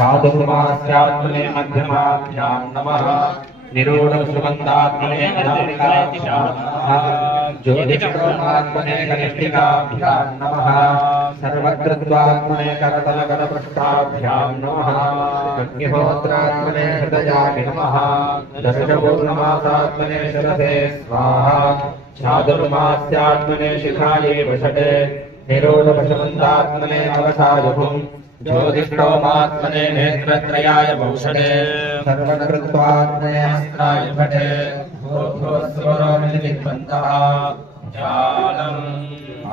चातुर्मास्यात्मने मध्यमाभ्यां नमः निरूढसुगन्धात्मने नमः ज्योतिष्कर्मात्मने कनिष्ठिकाभ्यां नमः सर्वकृत्वात्मने करतलकरपृष्ठाभ्यां नमः अग्निहोत्रात्मने हृदयाय नमः दशपूर्णमासात्मने शिरसे स्वाहा चातुर्मास्यात्मने शिखायै वषटे निरूढपशुबन्धात्मने अवसायुभुम् ज्योतिष्ठोमात्मने नेत्रत्रयाय भूषणे सर्वकृत्वात्मने हस्ताय भटे भूर्भुवस्सुरोमिलिदिग्बन्धः जालम्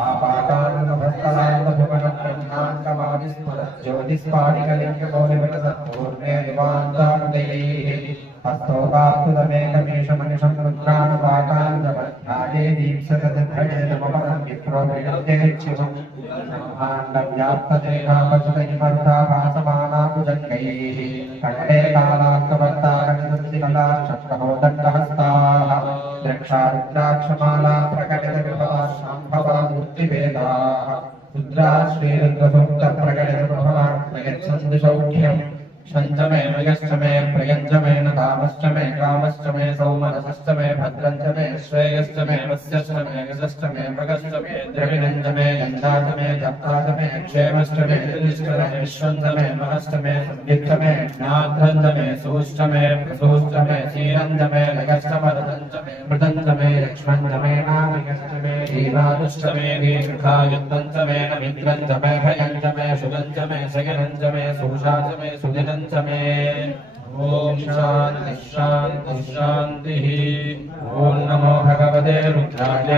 आपातान्नभस्तलान्तभुवनब्रह्माण्डमादिस्फुरत् ज्योतिस्फाटिकलिङ्गमौलिभटसत्पूर्णे दिवान्तानुदैः हस्तोपात्तुतमेकमेषमनिषं रुद्राणपाटान्तमध्याये दीक्षतदिभ्रये नमपरं विप्रोभिषेच्छिवम् ब्रह्माण्डव्याप्तदेहापसुतैमर्धाभासमानाभुजङ्गैः कण्ठे कालान्तवर्ताकनिदस्तिकलाक्षप्रहो दण्डहस्ताः द्रक्षारुद्राक्षमाला प्रकटितविभवा शाम्भवा मूर्तिभेदाः रुद्रा श्रीरुद्रसूक्तप्रकटितविभवा प्रयच्छन्तु सौख्यम् शञ्चमे मयश्चमे प्रयञ्चमे न कामश्चमे कामश्चमे सौमनसश्चमे भद्रञ्चमे श्रेयश्चमे वस्यश्चमे यशश्चमे मृगश्चमे द्रविणञ्चमे गन्धाचमे जप्ताचमे क्षेमश्चमे युधिष्ठिरमे विश्वञ्चमे महश्चमे संयुक्तमे ज्ञाध्रञ्चमे सूश्चमे प्रसूश्चमे क्षीरञ्चमे लयश्चमरदञ्चमे मृदञ्चमे लक्ष्मञ्चमे नामिकश्चमे जीवादुश्चमे दीर्घायुक्तञ्चमे नमिन्द्रञ्चमे भयञ्चमे शुभञ्चमे शयनञ्चमे सूषाचमे सुदिन ओम शांति शांति शांति। ओम नमो भगवते रुद्राय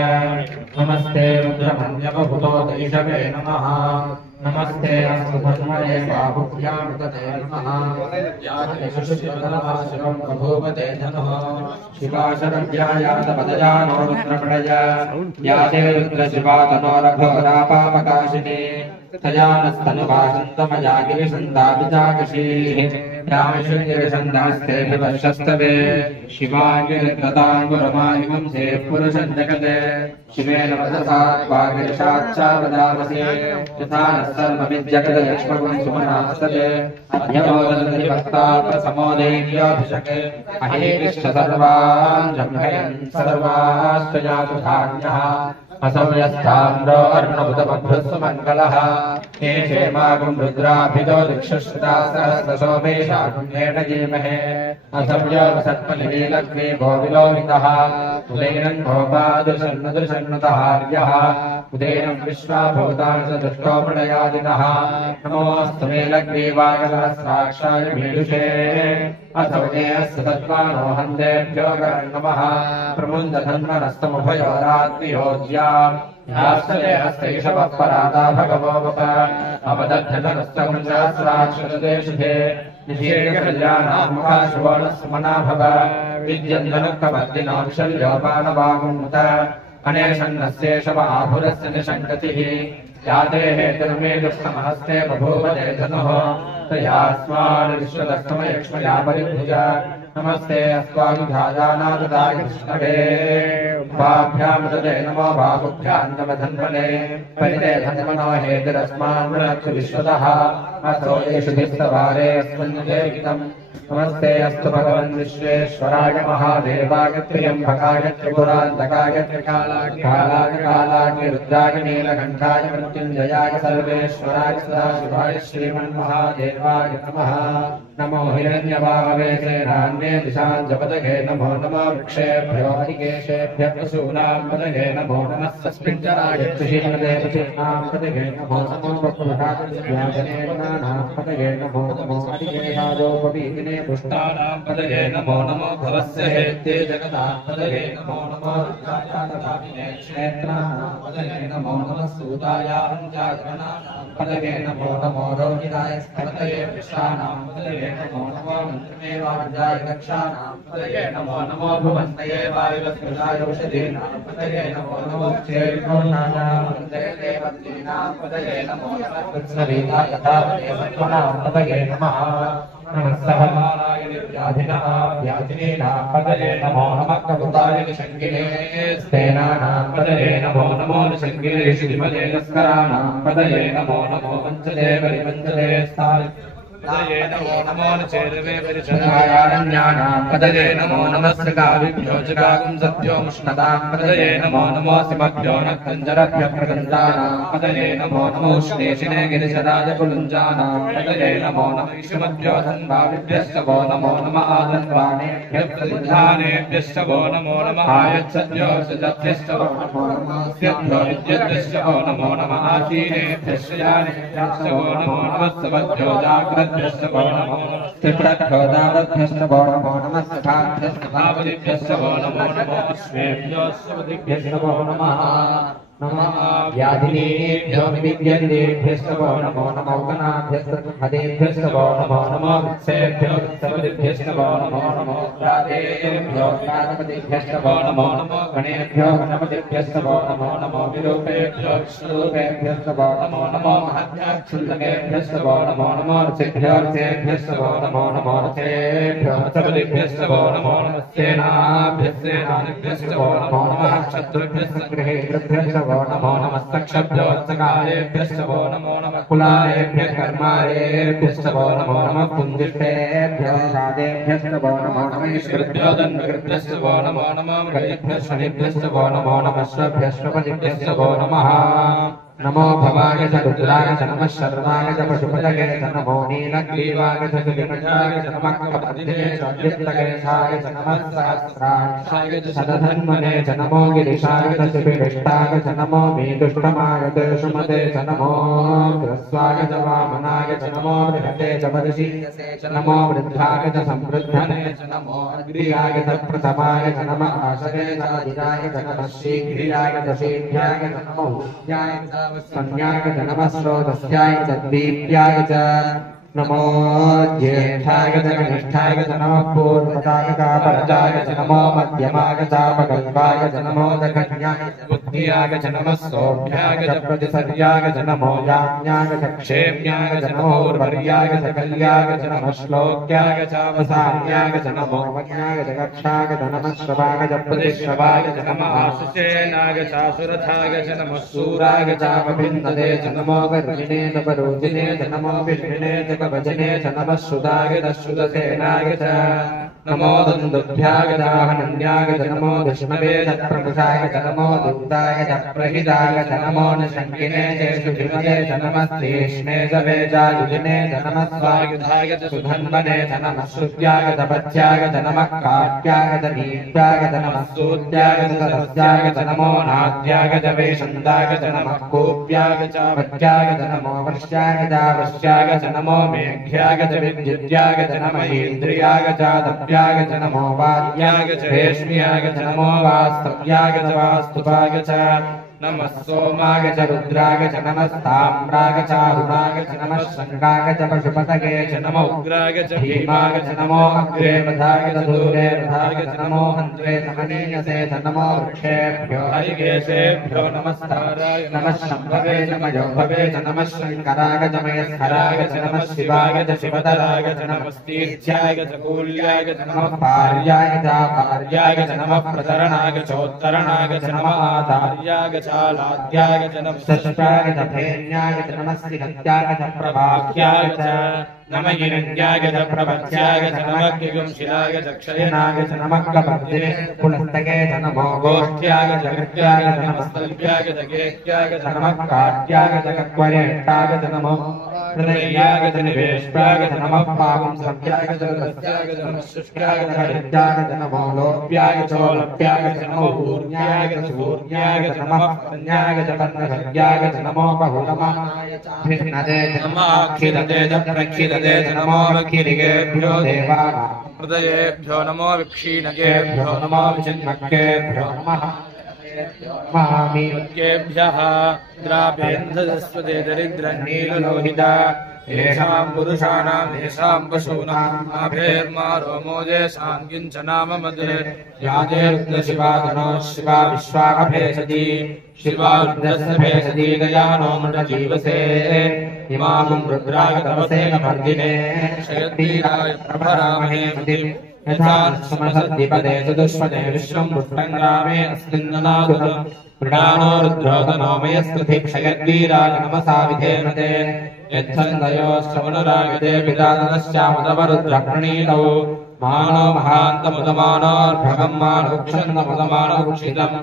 नमस्ते रुद्रमन्यवभूतोदैषवे नमः नमस्ते अस्तुभस्मये बाहुभ्यामृतते नमः यातयशुशिवतलमाशिवं बभूवते धनुः शिवाशरव्यायातपदजानो रुद्रपडय याते रुद्रशिवा तनोरघोरापापकाशिनी तजानस्तनुवासन्तमजागिरिसन्ताभिजाकशीः रामशृङ्गिरिसन्धास्तेऽभिवर्षस्तवे शिवाङ्गिरिकृताङ्गुरमायुवं सेः पुरुषं जगते शिवेन वदसात्वागिरिशाच्चावदामसि यथा नः सर्वमिज्जगदलक्ष्मगुं सुमनास्तते अध्यमोदन्तिभक्ताप्रसमोदैर्याभिषके अहेविश्च सर्वान् जम्भयन् सर्वाश्च यातु धान्यः असंयस्ताम्रो अर्णबुधमभ्रुस्व मङ्गलः हे क्षेमागुं रुद्राभितो दिक्षुश्रुता सहस्रशोभेशागुण्येन जीमहे असंयो सत्पलिलीलग्ने भोविलोहितः उदैनं भोपादृशन्नदृशन्नुतहार्यः उदैनं विश्वाभूतानि च दुष्टोपणयादिनः नमोऽस्तु मे लग्नेवागसहस्राक्षाय भीडुषे असौनेऽस्य तद्वानो हन्तेभ्यो नमः प्रमुञ्चधन्वनस्तमुभयोरात्मयोज्या यास्तले हस्तैषवः परादा भगवो वप अपदद्धतनस्तकुञ्जसहस्राक्षरदेशिधे निषेककल्याणामुखाशुवणस्मना भव विद्यन्धनुक्तवर्तिनो विशल्योपानवागुमुत अनेशन्नस्येषव आभुरस्य निषङ्गतिः याते हेतुर्मे दुःखमहस्ते बभूवते धनुः तयास्मान् विश्वदस्तमयक्ष्मया परिभुज नमस्ते अस्त्वानुधायानाददाय कृष्णवे उभाभ्यामृतते नमो बाहुभ्यां नमधन्वने परिते धन्वनो हेतिरस्मान् मृणक्षु विश्वतः अथो येषु धिस्तवारे अस्मन्युदेहितम् नमस्ते अस्तु भगवन् विश्वेश्वराय महादेवाय त्र्यम्बकाय त्रिपुरान्तकाय त्रिकालाय रुद्राय नीलकण्ठाय मृत्युञ्जयाय सर्वेश्वराय सदाशिवाय श्रीमन्महादेवाय नमः नमो हिरण्यवाहवे सेनान्ये दिशां जपदघे नमो नमो वृक्षेभ्यो हरिकेशेभ्यः पशूनां पदघे नमो नमः सस्मिञ्जराय कृषीमदे पशूनां पदघे नमो नमो वक्रमृषाकर्व्याजनेनां पदघे नमो नमो हरिकेशादोपवीतिने पुष्टानां पदघे नमो नमो भवस्य हेत्ये जगतां पदघे नमो नमो रुद्रायातदामिने क्षेत्राणां पदघे नमो नमः सूतायाहञ्जागरणानां पदघे नमो नमो रोहिताय स्फलतये विश्वानां पदघे नमो नमो मन्त्रमेवार्जाय दक्षानां पदघे नमो नमो भुवन्तये वायुवस्कृताय औषधीनां पदघे नमो नमो क्षेत्रोन्नानां देवतीनां पदघे नमो नमः कृत्स्नवीताय यथावते सत्त्वनां पदघे नमः नमस्सहमानाय व्याधिनः व्याधिनीनां पदये नमो नमः कवुताय निषङ्गिने स्तेनानां पदये नमो नमो निषङ्गिने श्रीमले नस्कराणां पदये नमो नमो पञ्चदे परिपञ्चदे पदये नमो नमो चेरवे परिचरायारण्यानां पदये नमो नमस्काविभ्यो जगागुं सत्योमुष्णतां पदये नमो नमोऽसिमभ्यो नक्तञ्जरभ्यप्रगन्धानां पदये नमो नमोष्णेशिने गिरिशराजकुलुञ्जानां पदये नमो नमः धन्वाभ्यश्च वो नमो नमः आधन्वानेभ्यः प्रतिधानेभ्यश्च वो नमो नमः आयच्छद्भ्यश्च वो नमो नमः विद्युद्भ्यश्च वो नमो नमः आसीनेभ्यश्च यानेभ्यश्च वो नमो नमः सवद्भ्यो जाग्रद्भ्यश्च वो नमो नमः स्थिभ्यो दावद्भ्यश्च वो नमो नमः सखाभ्यश्च भावदिभ्यश्च वो नमो नमः अश्वेभ्यो स्वदिभ्यश्च वो नमः नमः व्याधिनेभ्यो विद्यन्तेभ्यश्च वो नमो नमो गणाभ्यश्च वो नमो नमो वत्सेभ्यो वत्सपतिभ्यश्च वो नमो नमो राधेभ्यो राधपतिभ्यश्च वो नमो नमो गणेभ्यो गणपतिभ्यश्च वो नमो नमो विरूपेभ्यो विष्णुरूपेभ्यश्च वो नमो नमो महद्याक्षुल्लकेभ्यश्च वो नमो नमो रसेभ्यो रसेभ्यश्च वो नमो नमो रसेभ्यो रसपतिभ्यश्च वो नमो नमः सेनाभ्यश्च सेनानिभ्यश्च वो नमो नमः शत्रुभ्यश्च गृहेभ्यश्च वो नमो नमस्तक्षभ्यो सकालेभ्यश्च वो नमो नमः कुलालेभ्यः कर्मालेभ्यश्च वो नमो नमः पुंजिष्टेभ्यो सादेभ्यश्च वो नमो नमः ईश्वरभ्यो दण्डकृभ्यश्च वो नमो नमः मृगेभ्यः शनिभ्यश्च वो नमो नमः श्वभ्यश्वपतिभ्यश्च वो नमः नमो भवाय च रुद्राय च नमः शर्वाय च पशुपतये च नमो नीलग्रीवाय च सुविकटाय च नमः कपदे च अद्युत्तकेशाय च नमः सहस्राक्षाय च शतधन्वने च नमो गिरिशाय च सुविरिष्टाय च नमो मेदुष्टमाय च सुमते च नमो ह्रस्वाय च वामनाय च नमो बृहते च वदशीयसे च नमो वृद्धाय च संवृद्धने च नमो अग्रियाय च प्रथमाय च नमः आशरे च अधिराय च नमः शीघ्रियाय च शीघ्राय च नमो ऊर्ध्याय च संज्ञाय च नमः स्रोतस्याय च दीप्याय च नमो ज्येष्ठाय च कनिष्ठाय च नमः पूर्वजाय च परजाय च नमो मध्यमाय च अपगल्भाय च नमो दक्षिण्याय च बुद्धियाय च नमः सौभ्याय च प्रतिसर्याय च नमो याज्ञाय च क्षेम्याय च नमो उर्वर्याय च कल्याय च नमः श्लोक्याय च अवसान्याय च नमो वज्ञाय च कक्षाय च नमः श्रवाय च प्रतिश्रवाय च नमः आशुषेनाय च सुरथाय च नमः सूराय च अपभिन्नदे च नमो गर्जिने च परोजिने च नमो विष्णुने च वजने च नमः श्रुताय च श्रुतसेनाय च नमो दन्दुभ्याय च हनन्याय च नमो दुष्मवे च प्रमुषाय च नमो दूताय च प्रहिताय च नमो नशङ्किने च सुधिमते च नमः श्लेष्णे च वेजायुजने च नमः स्वायुधाय च सुधन्वने च नमः श्रुत्याय च पच्याय च नमः काट्याय च नीत्याय च नमः सूत्याय च सरस्याय च नमो नाद्याय च वेशन्दाय च नमः कोप्याय च वच्याय च नमो वर्ष्याय च वश्याय च नमो मेघ्याय च विद्युत्याय च नमः इन्द्रियाय च तप्याय च नमो वाद्याय च रेश्म्याय च नमो वास्तव्याय च वास्तुपाय च नमः सोमाय च रुद्राय च नमः ताम्राय च अरुणाय च नमः शङ्काय च पशुपतये च नमो उग्राय च भीमाय च नमो अग्रे वधाय च दूरे वधाय च नमो हन्त्रे च मनीयसे च नमो वृक्षेभ्यो हरिकेशेभ्यो नमस्ताराय नमः शम्भवे च मयोभवे च नमः शङ्कराय च मयस्कराय च नमः शिवाय च शिवतराय च नमस्तीर्थ्याय च कूल्याय च नमः पार्याय च पार्याय च नमः प्रतरणाय चोत्तरणाय च नमः आधार्याय लाद्याय च नमः षष्ठाय च भेन्याय च नमः स्थित्याय च प्रभाख्याय च नमः हिरण्याय च प्रपथ्याय च नमः किगुंशिलाय च क्षयनाय च नमः कपर्दिने पुलस्तके च नमो गोष्ठ्याय च कृत्याय च नमः स्तल्भ्याय च गेह्याय च नमः काट्याय च कक्वरेष्टाय च नमो हृदयाय च निवेष्ट्याय च नमः पावंसव्याय च रस्याय च नमः शुष्क्याय च हरिद्याय च नमो लोप्याय चोलप्याय च नमो ऊर्ण्याय च सूर्याय च नमः पन्याय च पन्नसर्याय च नमो बहुलमाय च भिन्नदे च नमः अखिलदे च प्रखिलदे च नमो वखिलिगेभ्यो देवानां हृदयेभ्यो नमो विक्षीणकेभ्यो नमो विचिन्मक्केभ्यो नमः महामीभ्यः द्राभेन्धस्वते दरिद्रनीललोहिता येषां पुरुषाणां येषां पशूनां नाभेर्मा रोमोजेषां किञ्च नाम मदे यादेर्शिवाधनो शिवा विश्वाभेषजी शिवा रुद्रस्य भेषजी दयानो मृतजीवसे इमां रुद्राय तमसे नमर्दिने शयतीराय प्रभरामहे मतिम् यथा समसद्दिपदे चतुष्पदे विश्वं पुष्टं ग्रामे अस्मिन्ननादुत मृडानो रुद्रोदनोमयस्तुति क्षयद्वीराग नमसा विधेमते यच्छन्दयोश्रवणरागते विदानश्चामुदवरुद्रप्रणीतौ मानो महान्तमुदमानोर्भगं मानोक्षन्दमुदमानोक्षितम्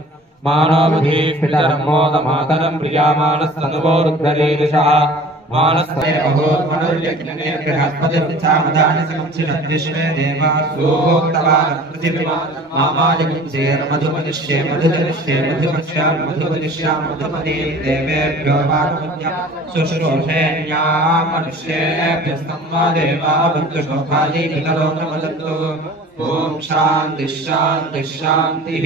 मानो बुधिः पितरं मोदमातरं प्रियामानस्तनुवो रुद्रलीलिषः मानस्ते अहोर्मनुर्यज्ञने बृहस्पतिर्चामदानि संचिरद्विश्वे देवासूक्तवान् पृथिवीमा मामायकुञ्जेन मधुमनिष्ये मधुजनिष्ये मधुमश्यां मधुमनिष्यां मधुमनीं देवेभ्यो वारुण्यं शुश्रूषेण्यां मनुष्येभ्यस्तं वा देवा वृद्धशोभायै पितरो न वदन्तु ॐ शान्ति शान्ति शान्तिः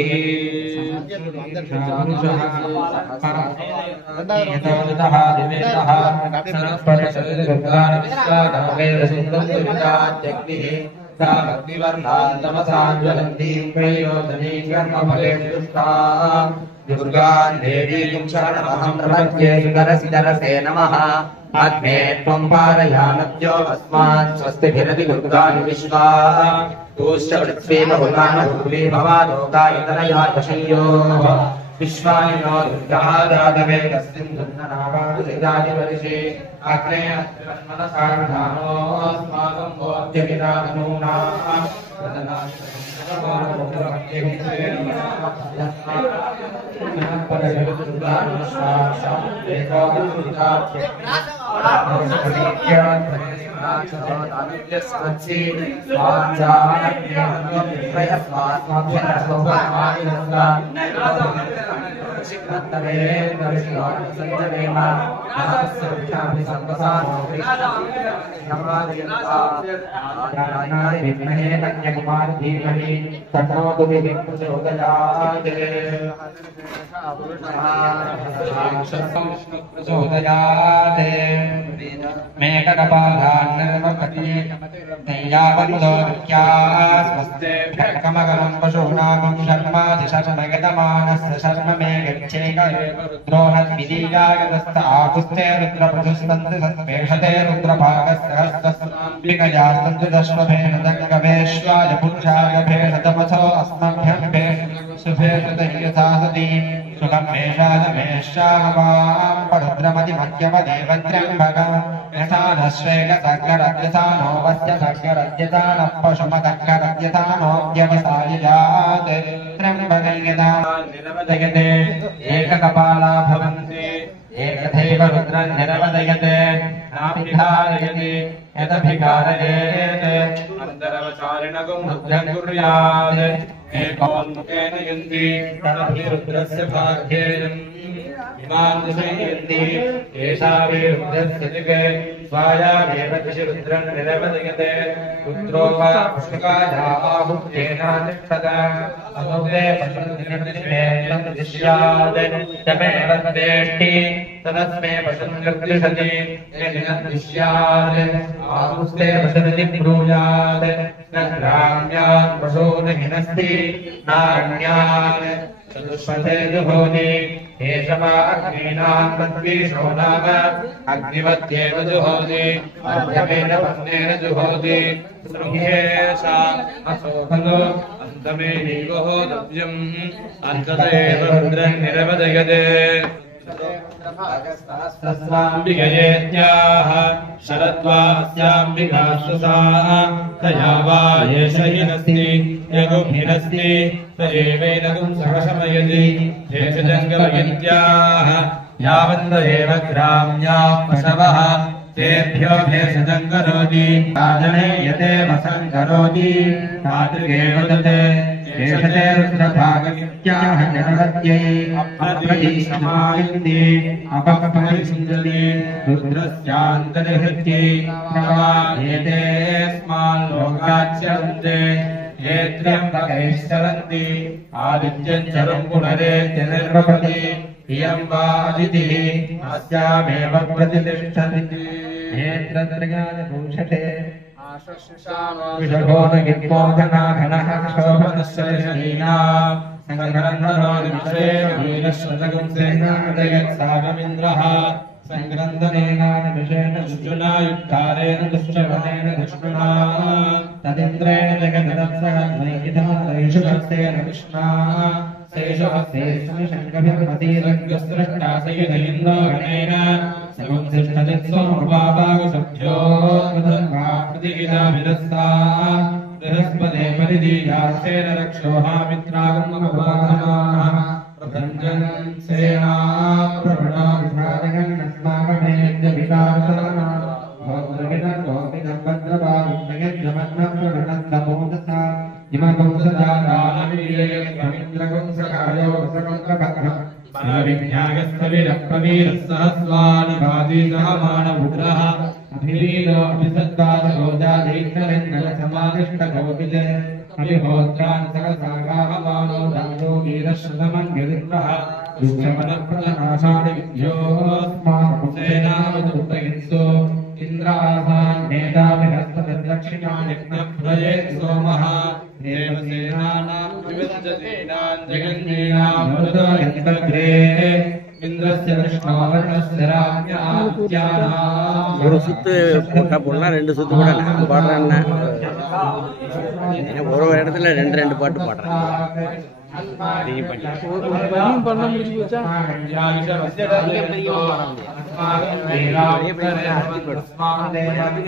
दुर्गां देवीं शरणमहं प्रपद्ये सुदरसिदरसे नमः आत्मे त्वं पारयानद्यो अस्मान् स्वस्तिभिरति दुर्गानि विश्वा तूश्च पृथ्वी बहुतानभूमि भवादोकायतनया दशयोः विश्वानि नो दुर्गः दातवे तस्मिन् दुर्गनावादिदानि वर्षे अग्ने मनसाधानो अस्माकं बोध्यविदानूना मेककपालान्नवकटियावन्दोक्यास्मस्तेभ्यकमगमं पशूनामं शर्माधिशर्मगतमानस्य शर्म मे गच्छेक द्रोहद्विदीयागतस्थ आकुस्ते रुद्रप्रजुस्तन्तु सत्पेषते रुद्रभागस्सहस्रस्वाम्बिकयास्तन्तु दश्मभेन दङ्गवेश्वाय पुरुषाय भेषतमथो अस्मभ्यं शुभेषतयसा सती सुखं मेषाजमेषागवां परुद्रमतिमध्यमदेवत्रम्भगं यथा नश्वेकसग्ररद्यथा नो वस्य सग्ररद्यथा नः पशुमदग्ररद्यथा नोऽद्यवसायिजात् त्र्यम्बकं यदा निरवदयते एककपाला भवन्ति एकथैव रुद्रं निरवदयते नाभिधारयति यदभिकारयेत् अन्तरवचारिणगुं रुद्रं कुर्यात् एकोन्मुखेन यन्ति तदभिरुद्रस्य भाग्येयम् इमान् दशयन्ति एषा वे रुद्रस्य दिगे स्वायामेव कृषिरुद्रं निरवदयते पुत्रो वा पुष्पकाया आहुत्येन तिष्ठत अमुदे पशुनिर्दिशेन दिश्यात् तमेव वेष्टि तदस्मे पशुनिर्दिशति येन दिश्यात् आहुस्ते पशुनिति ब्रूयात् न ग्राम्यान् पशून् हिनस्ति नारण्यान् चतुष्पथे जुहोति एषवा अग्नीनां तद्वीषो नाम अग्निवत्येव जुहोति मध्यमेन पत्नेन जुहोति सृह्येषा असो खलु अन्तमे नीगो दव्यम् अन्तदेव रुद्रं निरवदयते सहस्राम्बिकयेत्याः शरद्वास्याम्बिका सुसा तया वा एष हिनस्ति यगुभिनस्ति स एवैनगुं सहशमयति भेषजङ्गमयन्त्याः यावन्त एव ग्राम्याः पशवः तेभ्यो भेषजं करोति राजने यते वसं करोति तादृगेव तत् भेषते रुद्रभागवित्याः निरवत्यै अप्रतिशमायन्ति अपपरिषिञ्जति रुद्रस्यान्तर्हृत्यै प्रवाहेते स्माल्लोकाच्यन्ते ये त्र्यम्बकैश्चरन्ति आदित्यं चरुं पुनरेत्य निर्वपति इयं वा अदितिः अस्यामेव प्रतिष्ठति नेत्रत्रयानभूषते विषभोदगिर्मोघनाघनः क्षोभनश्चरीणाम् सङ्गरन्धरो विश्वे वीरश्वतगुं सेनादयत्सागमिन्द्रः स संग्रन्दनेन विषेण दुष्टुना युद्धारेण दुष्टवनेन दुष्टुना तदिन्द्रेण जगदत्सगन्मैकितमतैषु हस्तेन विष्णा सेषु हस्ते शङ्खभिर्मतीरङ्गसृष्टा सयुधयिन्दो गणेन समुद्धिष्ठदित्सोमुपावागुसभ्यो प्रतिगिदाभिरस्ता बृहस्पते परिदीयास्तेन रक्षोहा मित्रागमपवाहमाः प्रभञ्जन् सेना प्रवणा विभ्राजगन्नस्माकमेद्यभिलासना भद्रगिदम्भद्रभाविज्ञमन्नप्रवणन्दमोदसा इमपुंसदानामिन्द्रगुंसकायोगसकङ्कभद्रम् विज्ञागस्तविरप्रवीरसहस्वानिभातीसहमानभुग्रः अभिरीलो अभिसद्वादगोजादैत्यलिङ्गलसमादिष्टगोपिते अभिहोत्रान् सकसागाहमानो दानो वीरश्रतमन्यदिग्रः दुःखमनप्रदनाशानि विद्योऽस्माकं इन्द्रासान् नेताभिहस्तदक्षिणानिघ्नप्रयेत् सोमः देवसेनानां विविधजतीनां जगन्मीनां मरुदयन्तग्रे इन्द्रस्य कृष्णवर्णस्य राज्ञात्यानाम् ஒரு சுத்து போடலாம், ரெண்டு சுத்து கூட நான் பாடுறேன்னா ஒரு இடத்துல ரெண்டு பாட்டு பாடுறேன்.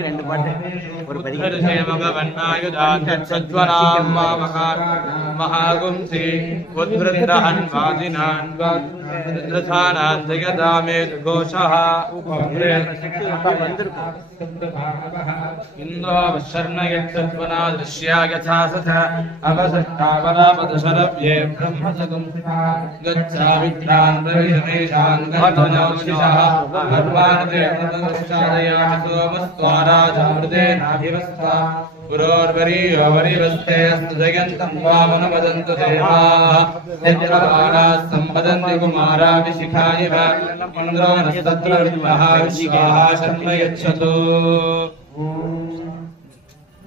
ரெண்டு பாட்டு ஒரு महागुंसी उद्वृत्रहन् वाजिनान् वृद्रथानान् जगदामे घोषः इन्द्रो शर्णयत्सत्वना दृश्या यथा सथ अवसष्टावलापदशरव्ये ब्रह्मसगुं गच्छामित्रान् प्रविशमेशान् गतनौशिषः भगवानदेवतश्चादयामि सोमस्त्वाराजामृतेनाभिवस्ता पुरोर्वरीयो वरिवस्ते अस्तु जयन्तं वामनवदन्तु देवाः यज्ञवाराः सम्पदन्ति कुमाराभिशिखा इव इन्द्रो नस्तत्र विद्मः विश्वाः शर्म यच्छतु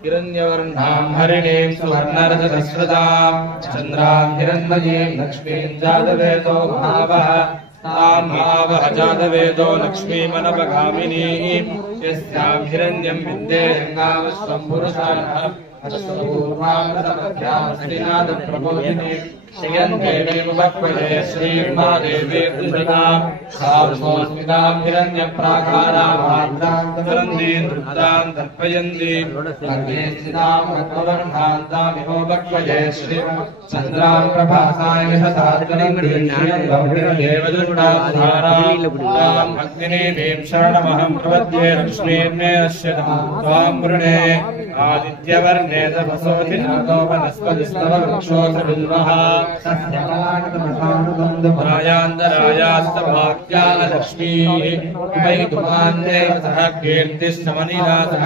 हिरण्यवर्णां हरिणीं सुवर्णरजतस्रजां चन्द्रां हिरण्मयीं लक्ष्मीं जातवेदो महावः तां महावः जातवेदो लक्ष्मीमनपगामिनीं यस्यां हिरण्यं विद्येऽङ्गावस्वं पुरुषाणः प्रबोधिनी श्रियन्देवीमुपक्वये श्रीर्मादेवी कृष्णां सार्वस्मितां हिरण्यप्राकारां तर्पयन्ति स्थितां रत्नवर्णान्तामिहोपक्वये श्री चन्द्रां प्रभासाय देवदुष्टां भक्तिनीं शरणमहं प्रपद्ये लक्ष्मीर्मे नश्यतां त्वां वृणे आदित्यवर्णे तपसोऽधिनादो वनस्पतिस्तव वृक्षोऽसबिल्वः रायान्तरायास्तभाग्यालक्ष्मीः उपैतुमान्देव सह कीर्तिश्चमनिलासः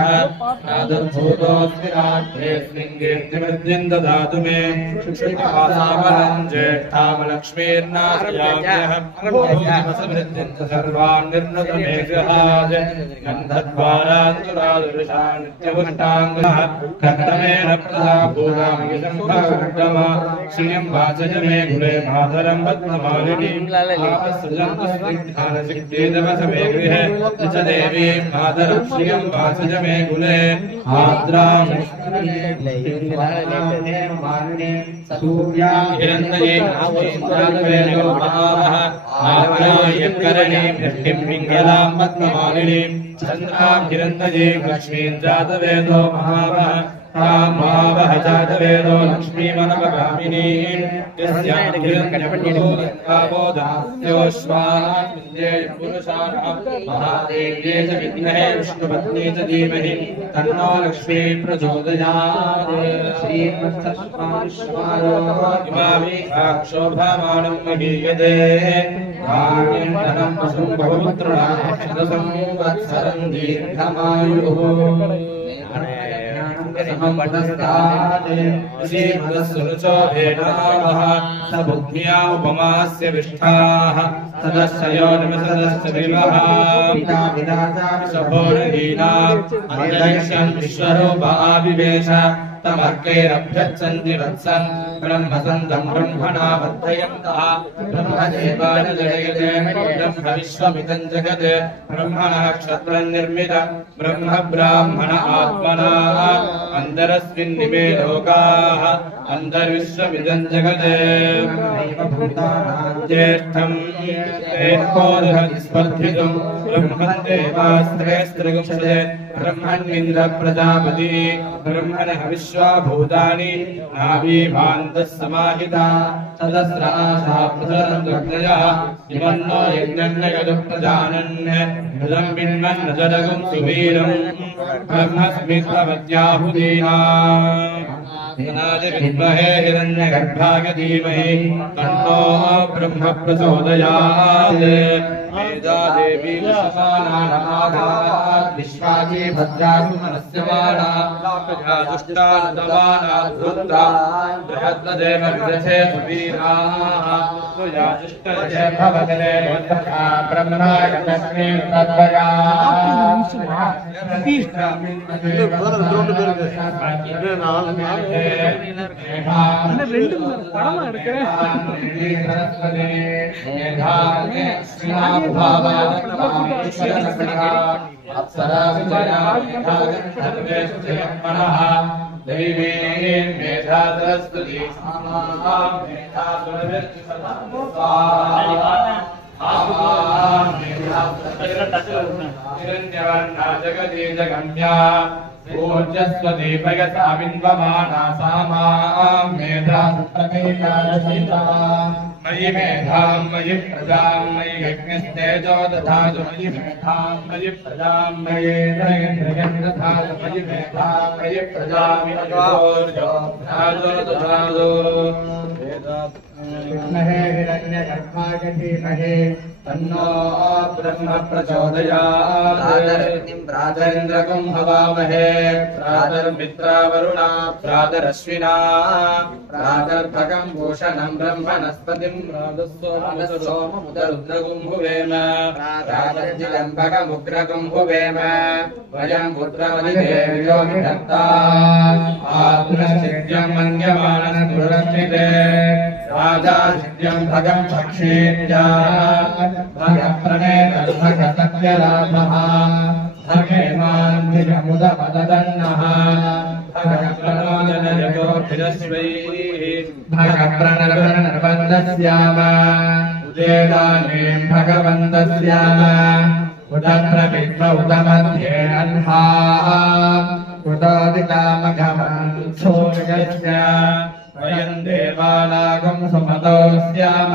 नादभूतोऽस्मिन् कीर्तिमद्यं ददातु मे शुश्रुतपासावलं ज्येष्ठामलक्ष्मीर्नाश्याम्यः समृद्धिं च सर्वान् निर्णुत मे गृहात् गन्धद्वारान्तुरादृशा नित्यपुष्टाङ्गः कर्तमेन प्रदा भूतामिषम्भक्तम श्रियं वाचज मे गुरे मातरं पद्ममालिनीं आपसृजन्तु स्निग्धानसिक्तेदवस मे गृहे च देवीं मातरं श्रियं वाचज मे गुले आद्रां सूर्यां हिरण्मयीं जातवेदो महावः आग्राह्यकरणीं वृष्टिं पिङ्गलां पद्ममालिनीं चन्द्रां हिरण्मयीं लक्ष्मीं जातवेदो महावः तां महावः जातवेदो लक्ष्मीमनपगामिनीं यस्यां हिरण्यप्रभोदास्योश्वानां विद्येय पुरुषाणां महादेव्ये च विद्महे विष्णुपत्नी च धीमहि तन्नो लक्ष्मी प्रचोदयात् श्रीमत्सत्पाविश्वारोऽभिमाभिक्षोभमानं महीयते धान्यं धनं पशुं बहुपुत्रणां शतसंवत्सरं दीर्घमायुः श्रीमदस्सुरुचो भेदावः स बुद्ध्या उपमास्य विष्ठाः सदस्यो निमसदस्य विवः पिता विदाता सभोरहीना अध्यक्षं विश्वरूप आविवेश तमर्कैरभ्यर्चन्ति वत्सन् ब्रह्मसन्दं ब्रह्मणा वर्धयन्तः ब्रह्मदेवाय जयते ब्रह्म विश्वमिदं जगत् ब्रह्मणः क्षत्रं निर्मित ब्रह्म ब्राह्मण आत्मना अन्तरस्मिन्निमे लोकाः अन्तर्विश्वमिदं जगत् ज्येष्ठं स्पर्धितुं ब्रह्मदेवास्त्रेस्त्रिगुंशते ब्रह्मण्विन्द्र प्रजापति ब्रह्मणः विश्वाभूतानि नाभीभान्तः समाहिता सदस्र आशा प्रसरन्तुग्नयः इमन्नो यज्ञन्नयदु प्रजानन् हृदं बिन्वन् नजरगुं सुवीरं ब्रह्मस्मित्रवत्याहुतीना विद्महे हिरण्यगर्भाय धीमहि तन्नो ब्रह्म प्रचोदयात् वेदादेवी समानानामाघात् विश्वाजी भद्रासु मनस्यमाना दुष्टानुतमाना धृत्रा बृहद्देव विदधे सुवीराः त्वया दुष्टजय भवतले वन्दका ब्रह्माय तस्मै तद्वया படமா இருக்கிறேன் दैवी मेधा सरस्वती जगती जगम्या पूज्यस्व दीपयसा बिन्वमाना सा मां मेधा सुप्रमेधा मयि मेधां मयि प्रजां मयि यज्ञस्तेजो दधातु मयि मेधां मयि प्रजां मयेन्द्रयं दधातु मयि मेधां मयि प्रजां दधातु विद्महे हिरण्यगर्भाय धीमहि तन्नो ब्रह्म प्रचोदयात् प्रातरिन्द्रकं हवामहे प्रातर्मित्रावरुणा प्रातरश्विना प्रातर्भगं भूषणं ब्रह्मणस्पतिं सोममुदरुद्रगुं भुवेम प्रातर्जिलम्भगमुग्रगुं भुवेम वयं पुत्रवनिदेव्यो विधत्ता आत्मसिद्ध्यं मन्यमानस्फुरन्निते राजासिद्ध्यं भगं भक्षेत्या भगप्रणेतर्भगसत्यरामः भगेमान्धिजमुदपददन्नः भगप्रणोदनजगोभिरश्वैः भगप्रणर्वन्दस्याम उदेदानीं भगवन्दस्याम उदप्रविद्म उदमध्ये अह्ना उदोदितामघवन्सूर्यस्य वयं देवानागं सुमतो स्याम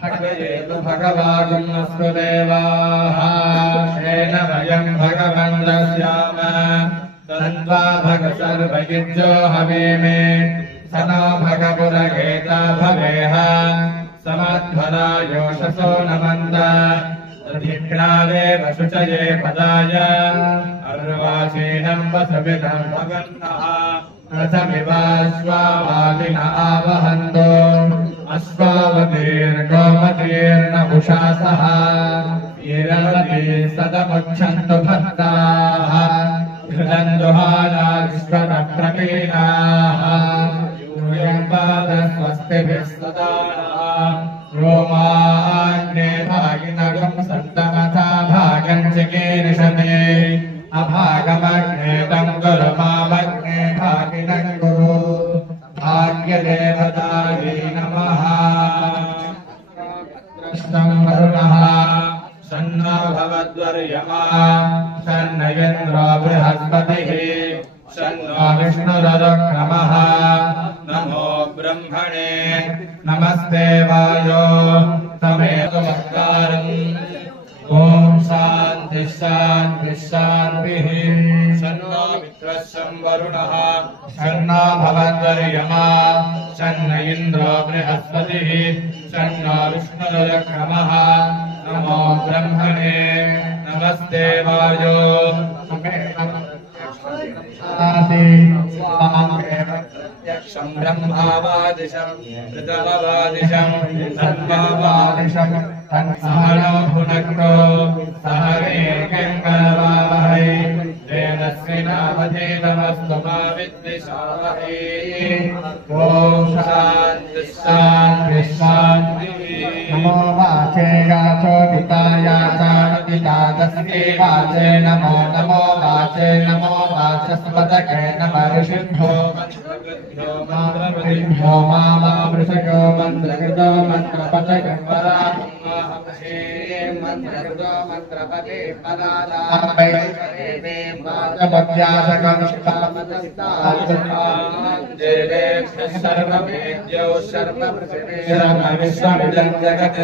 भगवेतु भगवागं अस्तु देवाः येन वयं भगवन्दस्याम तन्वा भग सर्वयुज्यो हवेमे स नो भगपुरगेता भवेह समध्वरा योषसो नमन्द दधिघ्नादेव शुचये पदाय अर्वाचीनं वसुविदं भगन्नः रथमिवाश्वावादिन आवहन्तो अश्वावतीर्गोमतीर्न उषासः ईरवती सदमुच्छन्तु भक्ताः घृदन्दुहाना विश्वतप्रवीणाः यूयं पादस्वस्तिभिः सदानः रोमान्ये भागिनगं सप्तमथा भागं चिकीर्षते अभागमग्नेतं गुरु मामग्ने भागिनं गुरु भाग्यदेवतायै नमः वरुणः सन्नो भवद्वर्यमा सन्न इन्द्रो बृहस्पतिः सन्नो विष्णुरुक्रमः नमो ब्रह्मणे नमस्ते वायो तमेव वक्कारम् ॐ शान्तिः शान्तिः शान्तिः सन्नो मित्रस्सं वरुणः सन्नो भवद्वर्यमा सन्न इन्द्रो बृहस्पतिः सन्नो विष्णुरुक्रमः नमो ब्रह्मणे नमस्ते वायो प्रत्यक्षं ब्रह्मावादिशं ऋतमवादिशं तन्मावादिशं तन्सहनो भुनक्तो सह वीर्यं करवावहै तेनस्मिनावधेतमस्तु मा विद्विषावहै ॐ शान्तिः शान्तिः शान्तिः नमो वाचे याचोदिताय चादितादस्ते वाचे नमो नमो वाचे नमो वाचस्पतके नमः ऋषिभ्यो मन्त्रपतिभ्यो मामृषको मन्त्रकृतो मन्त्रपतकं परामहंसे मन्त्रकृतो मन्त्रपते परादामवै वाचमध्यासकं शिवामतस्तात् सर्ववेद्यौ सर्वपृथिवीर्विश्वमिदं जगत्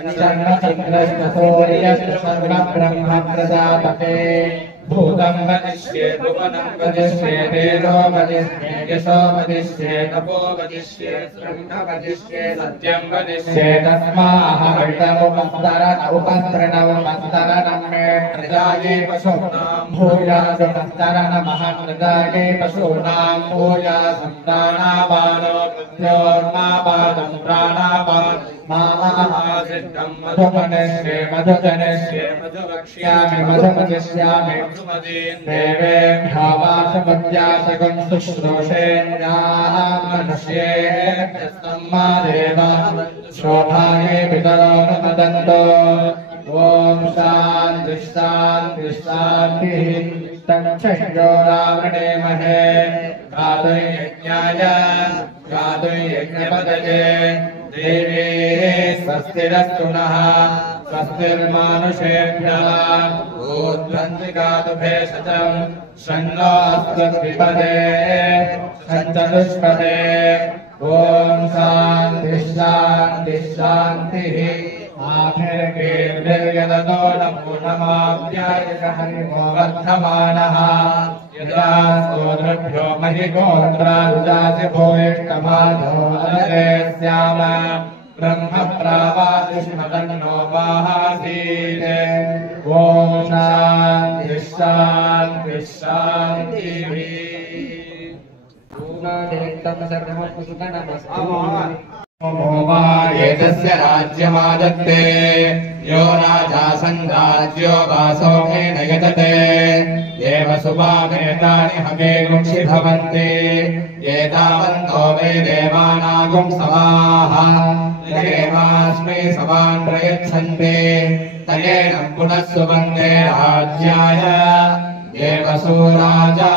सर्वचन्द्रस्य सूर्यस्य सर्वब्रह्म प्रजापते भूतं वदिष्ये भुवनं वदिष्ये वेदो वदिष्ये यशो वदिष्ये तपो वदिष्ये ब्रह्म वदिष्ये सत्यं वदिष्ये तस्माहमितमुपस्तरणमुपस्तरणं मे प्रजाये पशूनां भूयासुपस्तरणमः प्रजाये पशूनां भूयासं प्राणापानो मृत्योर्मापादं प्राणापानं मामासिद्धं मधुमनिष्ये मधुजनिष्ये मधुवक्ष्यामि मधुमदिष्यामि देवेभ्यो वाचमध्यासकं शुश्रूषेण्याः मनुष्येभ्यस्तं मा देवाः शोभाये पितरो नुमदन्तो ॐ शान्तिः शान्तिः शान्तिः तच्छयो रावणेमहे गातुर्यज्ञाय गातुर्यज्ञपतये देवी स्वस्तिरस्तु नः स्वस्तिर्मानुषेभ्यः ऊर्ध्वन्ति भेषजं शन्नो अस्तु द्विपदे सञ्चतुष्पदे ॐ शान्तिः शान्तिः शान्तिः आभिर्गेर्यदनो नमो नमाभ्याय हरिमो वर्धमानः यदा स्तोत्रभ्यो महि गोत्राजासि भूयिष्ठमानो अनरे स्याम ब्रह्म प्रावादिष्मतन्नो माहासीत् ॐ शान्तिः शान्तिः शान्तिः एतस्य राज्यमादत्ते यो राजा सङ्राज्यो वासोमेन यजते देवसुभामेतानि हवेगुंसि भवन्ति एतावन्तो वै देवानागुं समाः देवास्मै समान् प्रयच्छन्ति तयेन पुनः सुवन्दे राज्याय देवसु राजा